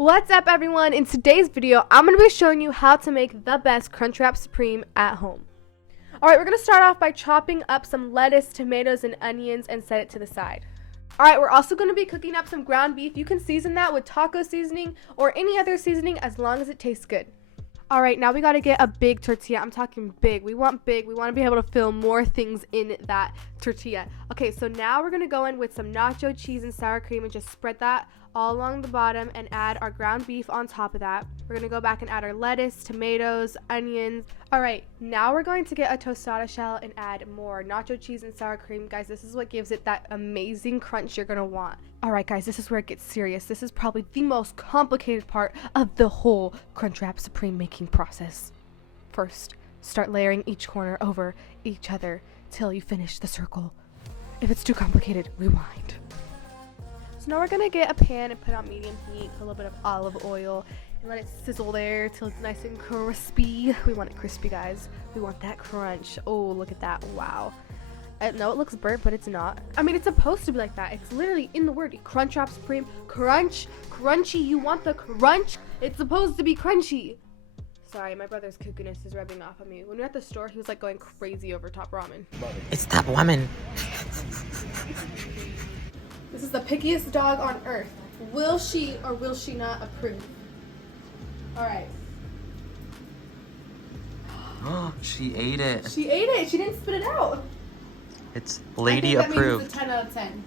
What's up, everyone? In today's video, I'm going to be showing you how to make the best Crunchwrap Supreme at home. Alright, we're going to start off by chopping up some lettuce, tomatoes, and onions and set it to the side. Alright, we're also going to be cooking up some ground beef. You can season that with taco seasoning or any other seasoning as long as it tastes good. Alright, now we got to get a big tortilla. I'm talking big. We want big. We want to be able to fill more things in that tortilla. Okay, so now we're going to go in with some nacho cheese and sour cream and just spread that all along the bottom and add our ground beef on top of that. We're going to go back and add our lettuce, tomatoes, onions. Alright, now we're going to get a tostada shell and add more nacho cheese and sour cream. Guys, this is what gives it that amazing crunch you're going to want. Alright guys, this is where it gets serious. This is probably the most complicated part of the whole Crunchwrap Supreme making process. First, start layering each corner over each other till you finish the circle. If it's too complicated, rewind. So now we're going to get a pan and put on medium heat, put a little bit of olive oil, and let it sizzle there till it's nice and crispy. We want it crispy, guys. We want that crunch. Oh, look at that. Wow. I know it looks burnt, but it's not. I mean, it's supposed to be like that. It's literally in the word. Crunchwrap Supreme. Crunch. Crunchy. You want the crunch? It's supposed to be crunchy. Sorry, my brother's kookiness is rubbing off on me. When we were at the store, he was like going crazy over Top Ramen. It's Top Woman. This is the pickiest dog on earth. Will she or will she not approve? Alright. Oh, she ate it. She ate it. She didn't spit it out. It's lady I think that approved. means it's a 10 out of 10.